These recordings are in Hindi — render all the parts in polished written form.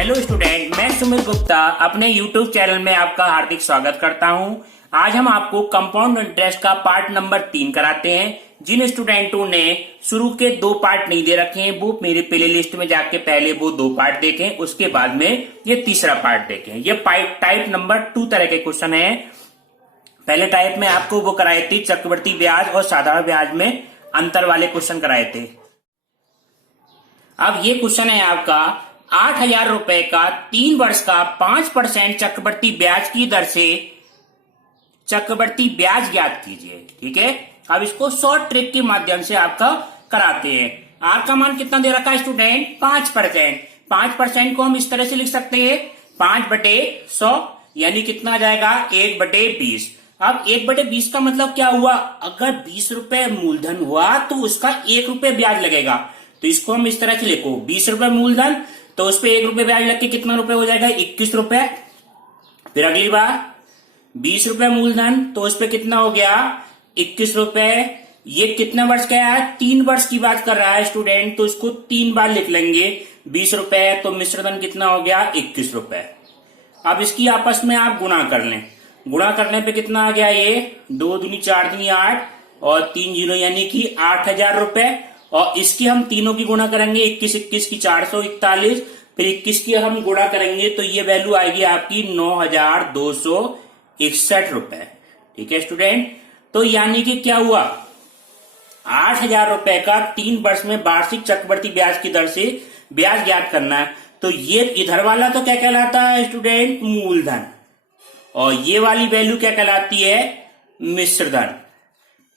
हेलो स्टूडेंट, मैं सुमित गुप्ता अपने यूट्यूब चैनल में आपका हार्दिक स्वागत करता हूं। आज हम आपको कंपाउंड इंटरेस्ट का पार्ट नंबर 3 कराते हैं। जिन स्टूडेंटों ने शुरू के 2 पार्ट नहीं दे रखे हैं वो मेरे प्ले लिस्ट में जाके पहले वो 2 पार्ट देखें, उसके बाद में ये तीसरा पार्ट देखें। ये टाइप नंबर 2 तरह के क्वेश्चन है। पहले टाइप में आपको वो कराए थे चक्रवृद्धि ब्याज और साधारण ब्याज में अंतर वाले क्वेश्चन कराए थे। अब ये क्वेश्चन है आपका 8,000 रुपए का 3 वर्ष का 5% चक्रवृद्धि ब्याज की दर से चक्रवृद्धि ब्याज ज्ञात कीजिए। ठीक है, अब इसको शॉर्ट ट्रिक के माध्यम से आपका कराते हैं। आर का मान कितना दे रखा है स्टूडेंट? 5%। 5% को हम इस तरह से लिख सकते हैं 5/100, यानी कितना आ जाएगा 1/20। अब 1/20 का मतलब क्या हुआ? अगर 20 रुपए मूलधन हुआ तो उसका 1 रुपए ब्याज लगेगा। तो इसको हम इस तरह से लिखो 20 रुपए मूलधन तो उस पर 1 रुपए ब्याज लग के कितना रुपए हो जाएगा? 21 रुपए। फिर अगली बार 20 रुपए मूलधन तो उस पर कितना हो गया? 21 रुपए। ये कितने वर्ष का है? 3 वर्ष की बात कर रहा है स्टूडेंट, तो इसको 3 बार लिख लेंगे। 20 रुपए तो मिश्र धन कितना हो गया? 21 रुपए। अब इसकी आपस में आप गुणा कर लें। गुणा करने पे कितना आ गया? ये 2 दूनी 4 दूनी 8 और 3 जीरो यानी कि 8,000 रुपए। और इसकी हम तीनों की गुणा करेंगे 21 की 441, फिर 21 की हम गुणा करेंगे तो ये वैल्यू आएगी आपकी 9,261 रुपए। ठीक है स्टूडेंट, तो यानी कि क्या हुआ? 8,000 रुपए का 3 वर्ष में वार्षिक चक्रवृद्धि ब्याज की दर से ब्याज ज्ञात करना है। तो ये इधर वाला तो क्या कहलाता है स्टूडेंट? मूलधन। और ये वाली वैल्यू क्या कहलाती है? मिश्र धन।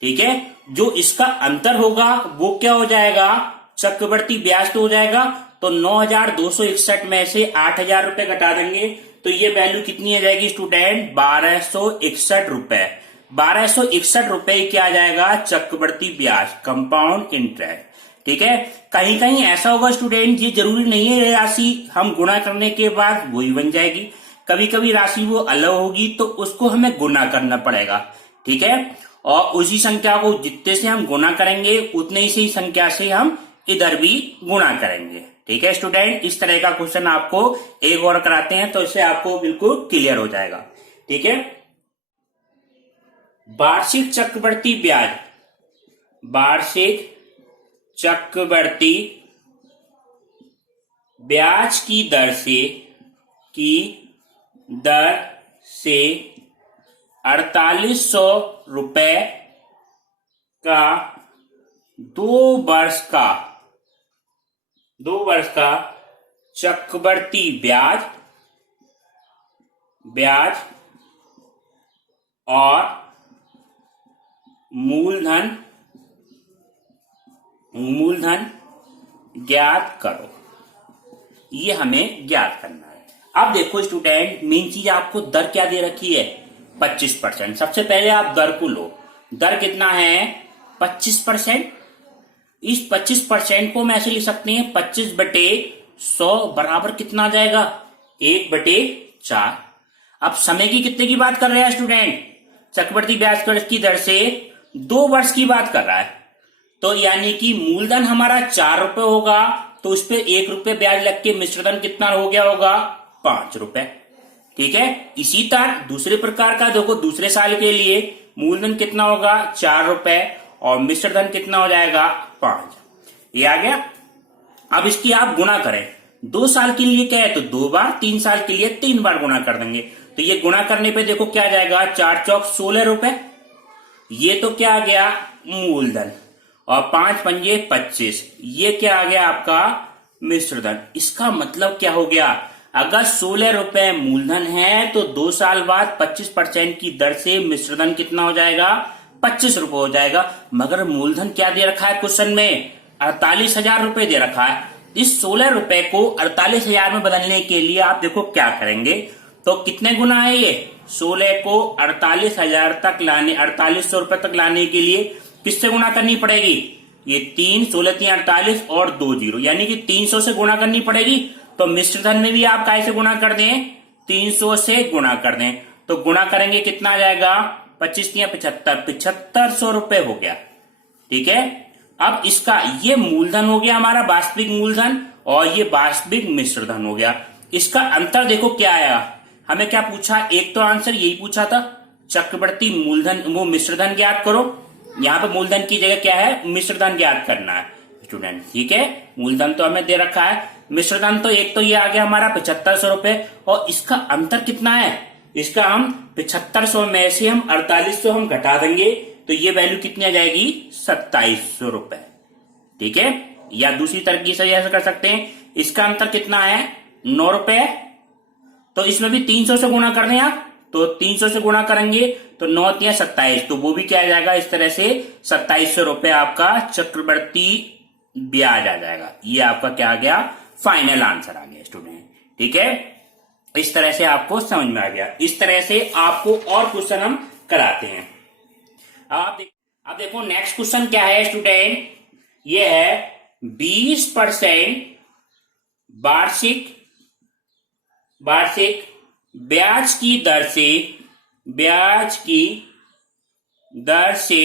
ठीक है, जो इसका अंतर होगा वो क्या हो जाएगा? चक्रवृद्धि ब्याज तो हो जाएगा। तो 9,261 में से 8,000 रुपए घटा देंगे तो ये वैल्यू कितनी आ जाएगी स्टूडेंट? 1,261 रुपए। 1,261 रुपए क्या आ जाएगा? चक्रवृद्धि ब्याज, कंपाउंड इंटरेस्ट। ठीक है, कहीं कहीं ऐसा होगा स्टूडेंट, ये जरूरी नहीं है राशि हम गुणा करने के बाद वही बन जाएगी। कभी कभी राशि वो अलग होगी तो उसको हमें गुणा करना पड़ेगा। ठीक है, और उसी संख्या को जितने से हम गुणा करेंगे उतने ही संख्या से हम इधर भी गुणा करेंगे। ठीक है स्टूडेंट, इस तरह का क्वेश्चन आपको एक और कराते हैं तो इससे आपको बिल्कुल क्लियर हो जाएगा। ठीक है, वार्षिक चक्रवृद्धि ब्याज, वार्षिक चक्रवृद्धि ब्याज की दर से 4,800 रुपए का 2 वर्ष का चक्रवृद्धि ब्याज और मूलधन ज्ञात करो। ये हमें ज्ञात करना है। अब देखो स्टूडेंट, मेन चीज आपको दर क्या दे रखी है? 25%। सबसे पहले आप दर को लो। दर कितना है? 25%। इस 25% को हम ऐसे लिख सकते हैं 25/100 बराबर कितना आ जाएगा? 1/4। अब समय की कितने की बात कर रहे हैं स्टूडेंट? चक्रवृद्धि ब्याज की दर से 2 वर्ष की बात कर रहा है। तो यानी कि मूलधन हमारा 4 रुपए होगा तो उस पर 1 रुपए ब्याज लग के मिश्रधन कितना हो गया होगा? 5 रुपए। ठीक है, इसी तरह दूसरे प्रकार का देखो, दूसरे साल के लिए मूलधन कितना होगा? 4 रुपए और मिश्र धन कितना हो जाएगा? 5। ये आ गया। अब इसकी आप गुणा करें। 2 साल के लिए क्या है तो 2 बार, 3 साल के लिए 3 बार गुणा कर देंगे। तो ये गुणा करने पे देखो क्या आ जाएगा? 4 चौक 16 रुपए। ये तो क्या आ गया? मूलधन। और 5 पंजे 25। ये क्या आ गया आपका? मिश्र धन। इसका मतलब क्या हो गया? अगर 16 रुपए मूलधन है तो 2 साल बाद 25% की दर से मिश्रधन कितना हो जाएगा? 25 रुपए हो जाएगा। मगर मूलधन क्या दे रखा है क्वेश्चन में? 48,000 रुपए दे रखा है। इस 16 रुपए को 48,000 में बदलने के लिए आप देखो क्या करेंगे। तो कितने गुना है ये? 16 को 48,000 तक लाने, 4800 रुपए तक लाने के लिए किससे गुणा करनी पड़ेगी? ये 3, 16 3 48 और 2 जीरो यानी कि 300 से गुणा करनी पड़ेगी। तो मिश्र धन में भी आप कैसे गुणा कर दें? 300 से गुणा कर दें। तो गुणा करेंगे कितना आ जाएगा? 25 या 75, 7500 रुपए हो गया। ठीक है, अब इसका ये मूलधन हो गया हमारा वास्तविक मूलधन और ये वास्तविक मिश्र धन हो गया। इसका अंतर देखो क्या आया। हमें क्या पूछा, एक तो आंसर यही पूछा था चक्रवर्ती मूलधन वो मिश्रधन ज्ञात करो। यहाँ पे मूलधन की जगह क्या है, मिश्रधन ज्ञात करना है स्टूडेंट। ठीक है, मूलधन तो हमें दे रखा है, मिश्रधन तो एक तो ये आ गया हमारा 7500 रुपए, और इसका अंतर कितना है, इसका हम 7500 में से हम 4800 हम घटा देंगे तो ये वैल्यू कितनी आ जाएगी, 2700 रुपए। ठीक है, या दूसरी तरीके से ऐसा कर सकते हैं, इसका अंतर कितना है 9 रुपए, तो इसमें भी 300 से गुणा कर दें आप, तो 300 से गुणा करेंगे तो 9 या 27, तो वो भी क्या आ जाएगा इस तरह से 2700 रुपए आपका चक्रवर्ती ब्याज आ जाएगा। ये आपका क्या आ गया, फाइनल आंसर आ गया स्टूडेंट। ठीक है, इस तरह से आपको समझ में आ गया। इस तरह से आपको और क्वेश्चन हम कराते हैं। अब देखो नेक्स्ट क्वेश्चन क्या है स्टूडेंट, ये है 20% वार्षिक ब्याज की दर से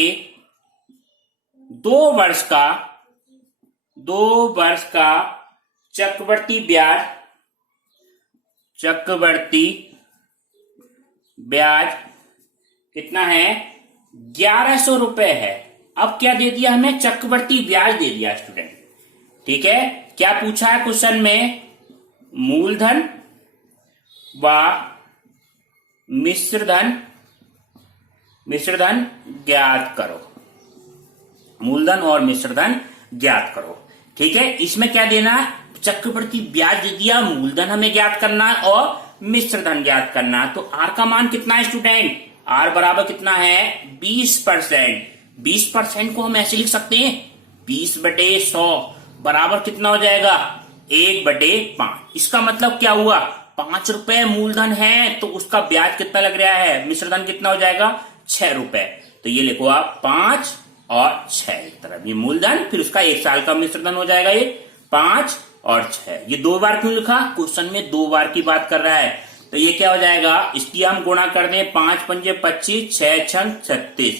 2 वर्ष का चक्रवर्ती ब्याज कितना है, 1100 रुपए है। अब क्या दे दिया हमें, चक्रवर्ती ब्याज दे दिया स्टूडेंट। ठीक है, क्या पूछा है क्वेश्चन में, मूलधन व मिश्रधन ज्ञात करो, मूलधन और मिश्रधन ज्ञात करो। ठीक है, इसमें क्या देना है, चक्रवर्ती ब्याज दे दिया, मूलधन हमें ज्ञात करना है और मिश्रधन ज्ञात करना है। तो आर का मान कितना है स्टूडेंट, आर बराबर कितना है 20%। 20% को हम ऐसे लिख सकते हैं 20/100 बराबर कितना हो जाएगा 1/5। इसका मतलब क्या हुआ, 5 रुपए मूलधन है तो उसका ब्याज कितना लग रहा है, मिश्रधन कितना हो जाएगा 6 रुपए। तो ये लिखो आप 5 और 6 एक तरफ, ये मूलधन फिर उसका 1 साल का मिश्रधन हो जाएगा ये 5 और 6। ये 2 बार क्यों लिखा, क्वेश्चन में 2 बार की बात कर रहा है। तो ये क्या हो जाएगा, इसकी हम गुणा कर दें 5 पंजे 25, 6 छंग 36,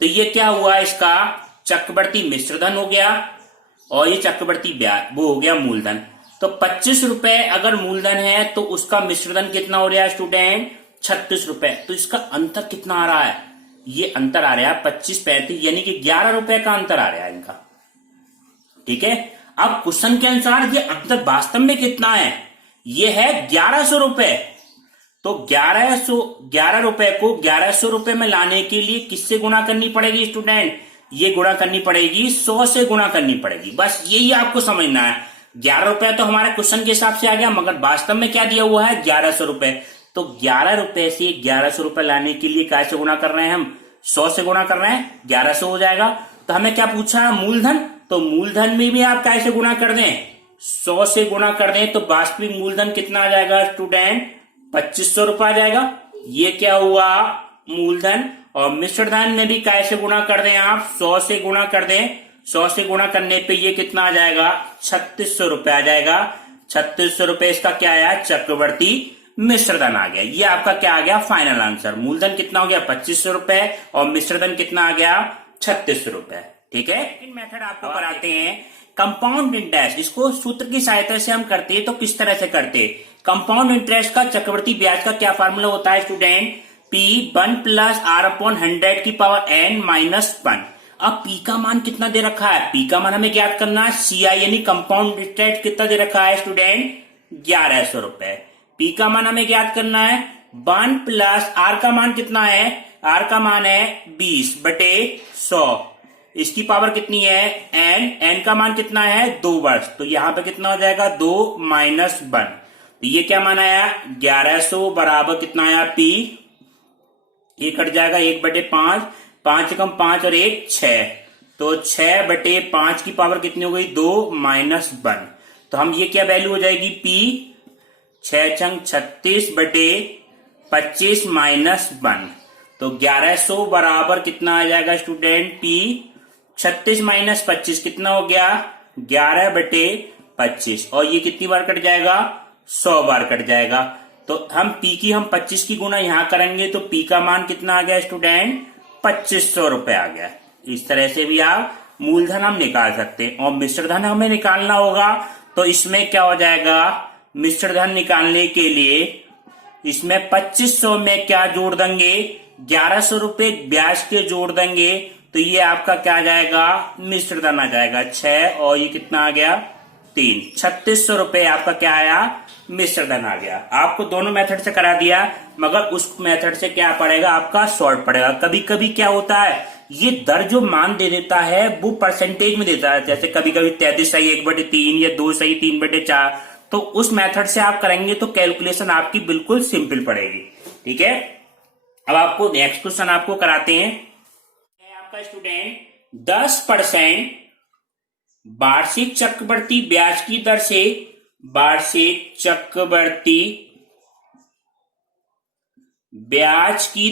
तो ये क्या हुआ, इसका चक्रवर्ती मिश्रधन हो गया और ये चक्रवर्ती ब्याज वो हो गया मूलधन। तो 25 रुपए अगर मूलधन है तो उसका मिश्रधन कितना हो रहा है स्टूडेंट 36 रुपए। तो इसका अंतर कितना आ रहा है, ये अंतर आ रहा है 25-35, यानी कि 11 रुपए का अंतर आ रहा है इनका। ठीक है, अब क्वेश्चन के अनुसार ये अंतर वास्तव में कितना है, ये है 1100 रुपए। तो 11 रुपए को 1100 रुपए में लाने के लिए किससे गुणा करनी पड़ेगी स्टूडेंट, ये गुणा करनी पड़ेगी 100 से गुणा करनी पड़ेगी। बस यही आपको समझना है। 11 रुपए तो हमारे क्वेश्चन के हिसाब से आ गया, मगर वास्तव में क्या दिया हुआ है 1100 रुपए। तो 11 रुपए से 1100 रुपए लाने के लिए कैसे गुणा कर रहे हैं हम, 100 से गुणा कर रहे हैं, 1100 हो जाएगा। तो हमें क्या पूछा है मूलधन, तो मूलधन में भी आप कैसे गुणा कर दें, 100 से गुणा कर दें तो वास्तविक मूलधन कितना आ जाएगा स्टूडेंट 2500 रुपए आ जाएगा। ये क्या हुआ मूलधन, और मिश्रधन में भी कैसे गुणा कर दें आप, 100 से गुणा कर दें, 100 से गुणा करने पे ये कितना आ जाएगा 3600 रुपए आ जाएगा। 3600 रुपए इसका क्या आया, चक्रवर्ती मिश्रधन आ गया। ये आपका क्या आ गया फाइनल आंसर। मूलधन कितना हो गया 2500 रुपए और मिश्रधन कितना आ गया 3600 रुपए। ठीक है, इन मेथड आपको कराते हैं कंपाउंड इंटरेस्ट। इसको सूत्र की सहायता से हम करते हैं, तो किस तरह से करते हैं, कंपाउंड इंटरेस्ट का चक्रवर्ती ब्याज का क्या फार्मूला होता है स्टूडेंट, P1 + R/100 की पावर n - 1। अब P का मान कितना दे रखा है, P का मान हमें ज्ञात करना है, CI यानी कंपाउंड इंटरेस्ट कितना दे रखा है स्टूडेंट 1100 रुपए। P का मान हमें ज्ञात करना है 1 + R का मान कितना है, R का मान है 20/100, इसकी पावर कितनी है n का मान कितना है 2 वर्ष। तो यहां पे कितना हो जाएगा 2 - 1। तो ये क्या मान आया 1100 बराबर कितना आया P, ये कट जाएगा 1/5, 5 कम 5 और 1 6, तो 6/5 की पावर कितनी हो गई 2 - 1। तो हम ये क्या वैल्यू हो जाएगी P 6 छंग 36/25 - 1। तो 1100 बराबर कितना आ जाएगा स्टूडेंट P 36 - 25 कितना हो गया 11/25, और ये कितनी बार कट जाएगा 100 बार कट जाएगा। तो हम P की हम 25 की गुना यहां करेंगे तो P का मान कितना आ गया स्टूडेंट 2500 रुपए आ गया। इस तरह से भी आप मूलधन हम निकाल सकते हैं, और मिश्रधन हमें निकालना होगा तो इसमें क्या हो जाएगा मिश्र धन निकालने के लिए इसमें 2500 में क्या जोड़ देंगे, 1100 रुपए ब्याज के जोड़ देंगे, तो ये आपका क्या आ जाएगा, मिश्र धन आ जाएगा 6, और ये कितना आ गया 3, 3600 रुपए आपका क्या आया, मिश्र धन आ गया। आपको दोनों मेथड से करा दिया, मगर उस मेथड से क्या पड़ेगा, आपका शॉर्ट पड़ेगा। कभी कभी क्या होता है, ये दर जो मान दे देता है वो परसेंटेज में देता है, जैसे कभी कभी 33 सही 1/3 या 2 सही 3/4, तो उस मेथड से आप करेंगे तो कैलकुलेशन आपकी बिल्कुल सिंपल पड़ेगी। ठीक है, अब आपको नेक्स्ट क्वेश्चन आपको कराते हैं। आपका स्टूडेंट 10% वार्षिक चक्रवृद्धि ब्याज की दर से, वार्षिक चक्रवृद्धि ब्याज की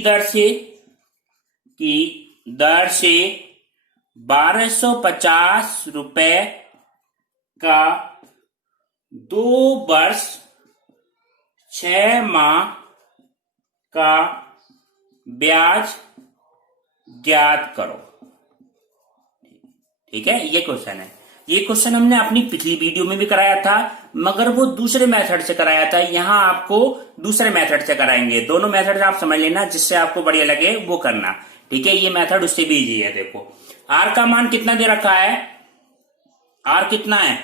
दर से 1250 रुपए का 2 वर्ष 6 माह का ब्याज ज्ञात करो। ठीक है, ये क्वेश्चन है। ये क्वेश्चन हमने अपनी पिछली वीडियो में भी कराया था, मगर वो दूसरे मेथड से कराया था। यहां आपको दूसरे मेथड से कराएंगे। दोनों मेथड आप समझ लेना, जिससे आपको बढ़िया लगे वो करना। ठीक है, ये मेथड उससे भी इजी है। देखो आर का मान कितना दे रखा है, आर कितना है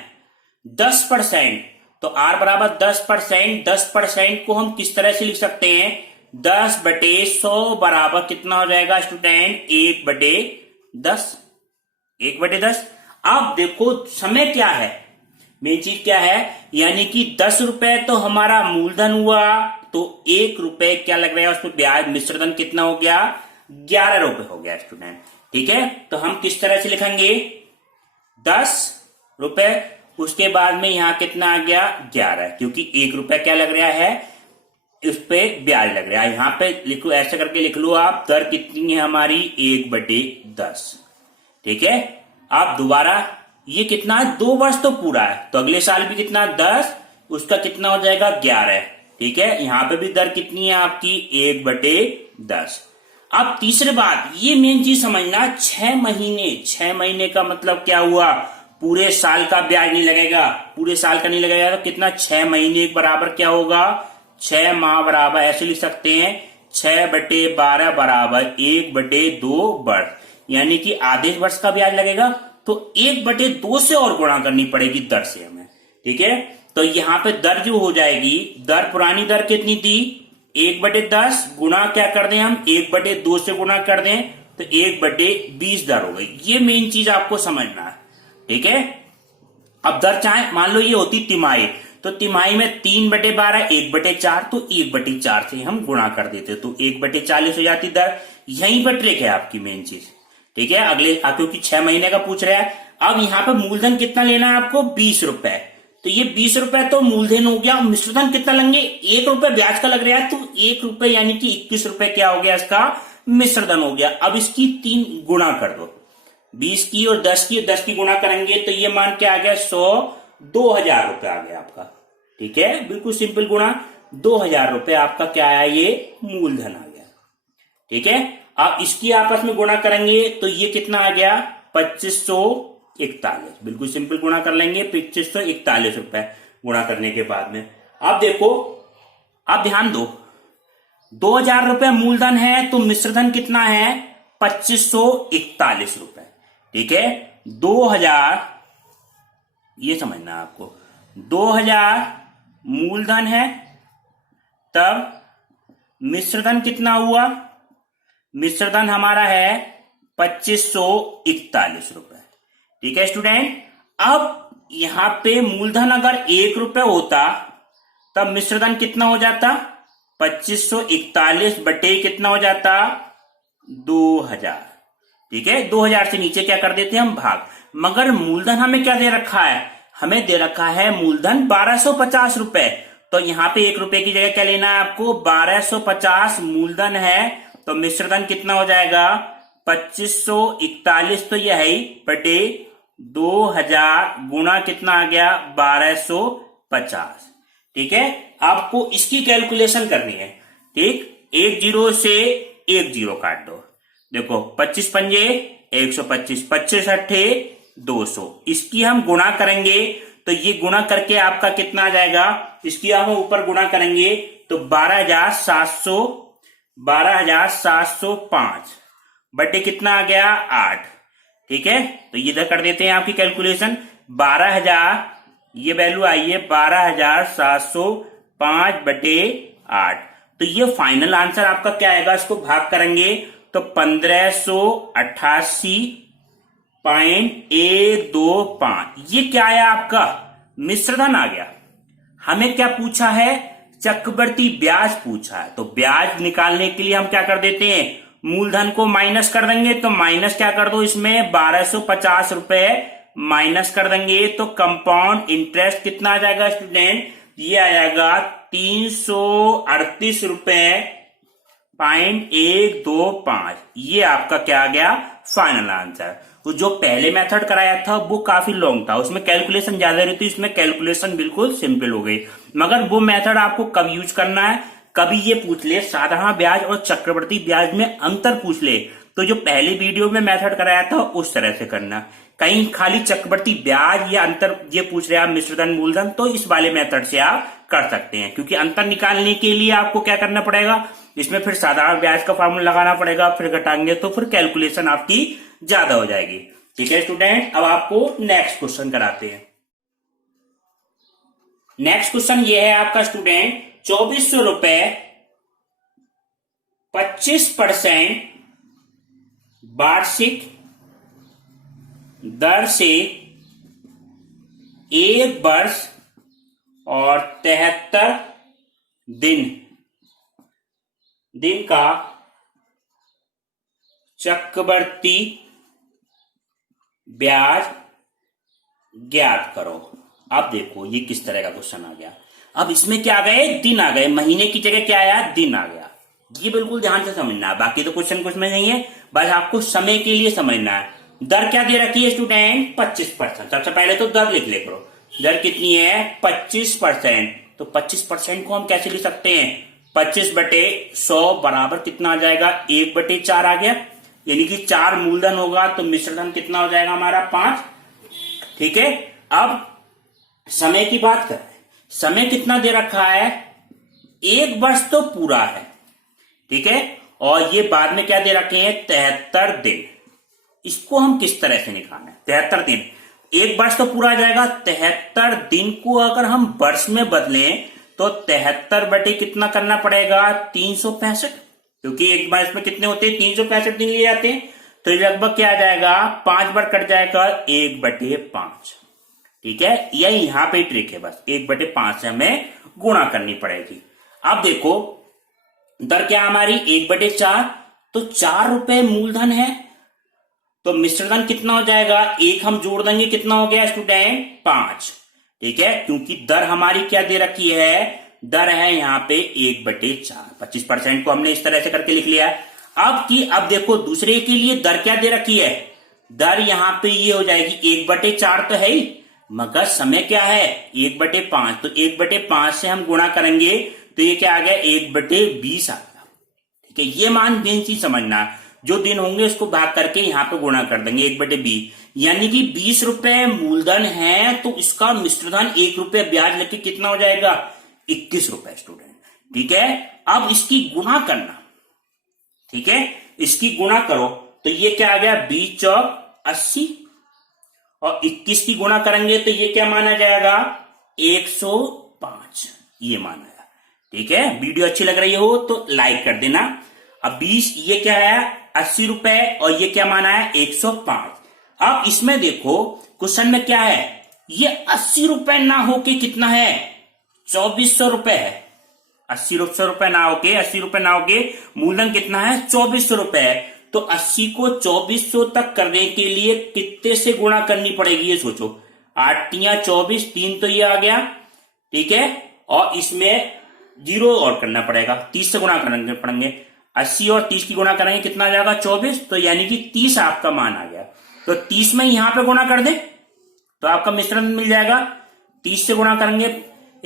10%, तो आर बराबर 10%। 10% को हम किस तरह से लिख सकते हैं, 10/100 बराबर कितना हो जाएगा स्टूडेंट, 1/10। 1/10। अब देखो समय क्या है, मेन चीज क्या है, यानी कि 10 रुपए तो हमारा मूलधन हुआ, तो 1 रुपए क्या लग रहा है उसमें ब्याज, मिश्रधन कितना हो गया, 11 रुपए हो गया स्टूडेंट। ठीक है, तो हम किस तरह से लिखेंगे, 10 रुपए, उसके बाद में यहां कितना आ गया 11, क्योंकि 1 रुपए क्या लग रहा है, उस पे ब्याज लग रहा है। यहां पे लिखो, ऐसे करके लिख लो आप, दर कितनी है हमारी 1/10। ठीक है, आप दोबारा ये कितना, 2 वर्ष तो पूरा है, तो अगले साल भी कितना 10, उसका कितना हो जाएगा 11। ठीक है, यहां पे भी दर कितनी है आपकी 1/10। अब तीसरी बात, ये मेन चीज समझना, 6 महीने, 6 महीने का मतलब क्या हुआ, पूरे साल का ब्याज नहीं लगेगा, पूरे साल का नहीं लगेगा, तो कितना 6 महीने बराबर क्या होगा, 6 माह बराबर ऐसे लिख सकते हैं 6/12 बराबर 1/2 वर्ष, यानी कि आधे वर्ष का ब्याज लगेगा, तो 1/2 से और गुणा करनी पड़ेगी दर से हमें। ठीक है, तो यहां पे दर जो हो जाएगी, दर पुरानी दर कितनी थी 1/10, गुणा क्या कर दें हम 1/2 से गुणा कर दें, तो 1/20 दर हो गई। ये मेन चीज आपको समझना है। ठीक है, अब दर चाहे मान लो ये होती तिमाही, तो तिमाही में 3/12 1/4, तो 1/4 से हम गुणा कर देते, तो 1/40 हो जाती दर। यहीं पर ट्रिक है आपकी मेन चीज। ठीक है, अगले क्योंकि 6 महीने का पूछ रहा है। अब यहां पर मूलधन कितना लेना है आपको 20 रुपए, तो ये 20 रुपए तो मूलधन हो गया। मिश्रधन कितना लेंगे, 1 रुपए ब्याज का लग रहा है, तो 1 रुपए यानी कि 21 रुपए क्या हो गया इसका मिश्रधन हो गया। अब इसकी 3 गुणा कर दो, 20 की और 10 की, 10 की गुणा करेंगे तो ये मान क्या आ गया 100, 2000 रुपए आ गया आपका। ठीक है, बिल्कुल सिंपल गुणा, 2000 रुपए आपका क्या आया, ये मूलधन आ गया। ठीक है, अब इसकी आपस में गुणा करेंगे तो ये कितना आ गया 2541, बिल्कुल सिंपल गुणा कर लेंगे 2541 रुपए गुणा करने के बाद में। अब देखो, अब ध्यान दो, 2000 रुपए मूलधन है, तो मिश्रधन कितना है 2541 रुपए। ठीक है, 2000, ये समझना है आपको, 2000 मूलधन है, तब मिश्रधन कितना हुआ, मिश्रधन हमारा है 2541 रुपए। ठीक है स्टूडेंट, अब यहां पे मूलधन अगर 1 रुपए होता, तब मिश्रधन कितना हो जाता 2541 बटे कितना हो जाता 2000। ठीक है, 2000 से नीचे क्या कर देते हैं हम भाग, मगर मूलधन हमें क्या दे रखा है, हमें दे रखा है मूलधन 1250 रुपए, तो यहां पे 1 रुपए की जगह क्या लेना है आपको 1250 मूलधन है, तो मिश्रधन कितना हो जाएगा 2541, तो यह है बटे 2000 गुणा कितना आ गया 1250। ठीक है, आपको इसकी कैलकुलेशन करनी है। ठीक, 1 0 से 1 0 काट दो, देखो 25 पंजे 125, 25 अट्ठे 200, इसकी हम गुणा करेंगे तो ये गुणा करके आपका कितना आ जाएगा, इसकी हम ऊपर गुणा करेंगे तो 12,705 बटे कितना आ गया 8। ठीक है, तो ये इधर कर देते हैं आपकी कैलकुलेशन। 12,000 ये वैल्यू आई है 12,705 बटे 8। तो ये फाइनल आंसर आपका क्या आएगा, इसको भाग करेंगे तो 1588.125। ये क्या आया आपका मिश्रधन आ गया। हमें क्या पूछा है, चक्रवर्ती ब्याज पूछा है। तो ब्याज निकालने के लिए हम क्या कर देते हैं, मूलधन को माइनस कर देंगे। तो माइनस क्या कर दो, इसमें 1250 रुपए माइनस कर देंगे तो कंपाउंड इंटरेस्ट कितना आ जाएगा स्टूडेंट, ये आएगा 338 रुपए .125। ये आपका क्या आ गया फाइनल आंसर। तो जो पहले मेथड कराया था वो काफी लॉन्ग था, उसमें कैलकुलेशन ज्यादा रही थी, इसमें कैलकुलेशन बिल्कुल सिंपल हो गई। मगर वो मेथड आपको कब यूज करना है, कभी ये पूछ ले साधारण ब्याज और चक्रवर्ती ब्याज में अंतर पूछ ले, तो जो पहले वीडियो में मेथड कराया था उस तरह से करना। कहीं खाली चक्रवर्ती ब्याज या अंतर ये पूछ रहे आप मिश्रधन मूलधन, तो इस वाले मेथड से आप कर सकते हैं। क्योंकि अंतर निकालने के लिए आपको क्या करना पड़ेगा, इसमें फिर साधारण ब्याज का फॉर्मूला लगाना पड़ेगा, फिर घटाएंगे तो फिर कैलकुलेशन आपकी ज्यादा हो जाएगी। ठीक है स्टूडेंट, अब आपको नेक्स्ट क्वेश्चन कराते हैं। नेक्स्ट क्वेश्चन ये है आपका स्टूडेंट, 2400 रुपए 25% वार्षिक दर से 1 वर्ष और 73 दिन का चक्रवर्ती ब्याज ज्ञात करो। अब देखो ये किस तरह का क्वेश्चन आ गया। अब इसमें क्या आ गए, दिन आ गए, महीने की जगह क्या आया, दिन आ गया। ये बिल्कुल ध्यान से समझना है, बाकी तो क्वेश्चन कुछ में नहीं है, बस आपको समय के लिए समझना है। दर क्या दे रखी है स्टूडेंट, 25%। सबसे पहले तो दर लिख ले करो, दर कितनी है 25%। तो 25% को हम कैसे लिख सकते हैं, 25 बटे 100 बराबर कितना आ जाएगा, 1 बटे 4 आ गया। यानी कि 4 मूलधन होगा तो मिश्रधन कितना हो जाएगा हमारा 5। ठीक है, अब समय की बात करें, समय कितना दे रखा है, 1 वर्ष तो पूरा है। ठीक है, और ये बाद में क्या दे रखे हैं 73 दिन। इसको हम किस तरह से निकालना है, 73 दिन, 1 वर्ष तो पूरा आ जाएगा, 73 दिन को अगर हम वर्ष में बदलें तो 73 बटे कितना करना पड़ेगा 365, क्योंकि एक वर्ष में कितने होते हैं 365 दिन लिए जाते हैं। तो लगभग क्या आ जाएगा 5 बार कट जाएगा 1 बटे 5। ठीक है, यही यहां पे ट्रिक है, बस 1 बटे 5 से हमें गुणा करनी पड़ेगी। अब देखो दर क्या हमारी 1 बटे 4, तो 4 रुपए मूलधन है, तो मिश्रधन कितना हो जाएगा, 1 हम जोड़ देंगे कितना हो गया स्टूडेंट 5। ठीक है, क्योंकि दर हमारी क्या दे रखी है, दर है यहाँ पे 1 बटे 4। 25% को हमने इस तरह से करके लिख लिया। अब देखो दूसरे के लिए दर क्या दे रखी है, दर यहाँ पे ये हो जाएगी 1 बटे 4 तो है ही, मगर समय क्या है 1 बटे 5। तो 1 बटे 5 से हम गुणा करेंगे तो ये क्या आ गया 1 बटे 20 आ गया। ठीक है, ये मान मेन चीज समझना, जो दिन होंगे उसको भाग करके यहाँ पे गुणा कर देंगे 1 बटे 20, यानी कि 20 रुपए मूलधन है तो इसका मिश्रधन 1 रुपए ब्याज लेके कितना हो जाएगा 21 रुपए स्टूडेंट। ठीक है, अब इसकी गुणा करना, ठीक है, इसकी गुणा करो तो ये क्या आ गया 20 चौक 80 और 21 की गुणा करेंगे तो ये क्या माना जाएगा 105, ये मान आया। ठीक है, वीडियो अच्छी लग रही हो तो लाइक कर देना। अब 20 ये क्या है 80 रुपए और ये क्या माना है 105। अब इसमें देखो क्वेश्चन में क्या है, ये 80 रुपए ना होके कितना है 2400 रुपए है। 80 रुपए ना होके मूलधन कितना है 2400 रुपए है। तो 80 को 2400 तक करने के लिए कितने से गुणा करनी पड़ेगी ये सोचो, 8 या 24, 3 तो ये आ गया। ठीक है, और इसमें 0 और करना पड़ेगा, 30 से गुणा करने पड़ेंगे। 80 और 30 की गुणा करेंगे कितना आ जाएगा 24, तो यानी कि 30 आपका मान आ गया। तो 30 में यहां पे गुणा कर दे तो आपका मिश्रण मिल जाएगा। 30 से गुणा करेंगे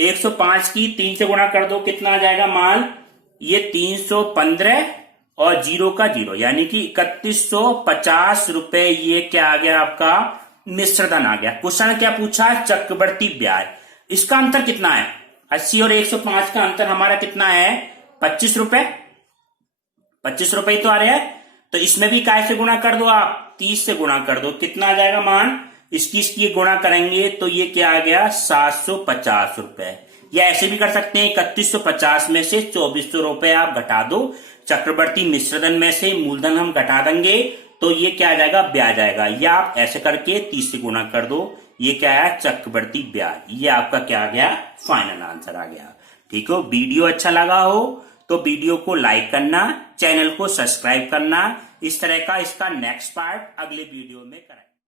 105 की 3 से गुणा कर दो कितना आ जाएगा मान, ये 315 और 0 का 0 यानी कि 3150 रुपए ये क्या आ गया आपका मिश्रधन आ गया। क्वेश्चन क्या पूछा, चक्रवर्ती ब्याज। इसका अंतर कितना है, 80 और 105 का अंतर हमारा कितना है, 25 रुपए। 25 रुपए तो आ रहे हैं, तो इसमें भी काय से गुणा कर दो आप, 30 से गुणा कर दो, कितना आ जाएगा मान, इसकी गुणा करेंगे तो ये क्या आ गया, 750 रुपए। या ऐसे भी कर सकते हैं, 3150 में से 2400 रुपए आप घटा दो, चक्रवर्ती मिश्रधन में से मूलधन हम घटा देंगे, तो ये क्या आ जाएगा, ब्याज आएगा। या आप ऐसे करके 30 से गुणा कर दो, ये क्या है, चक्रवर्ती ब्याज। ये आपका क्या आ गया, फाइनल आंसर आ गया। ठीक हो, वीडियो अच्छा लगा हो तो वीडियो को लाइक करना, चैनल को सब्सक्राइब करना। इस तरह का इसका नेक्स्ट पार्ट अगले वीडियो में करें।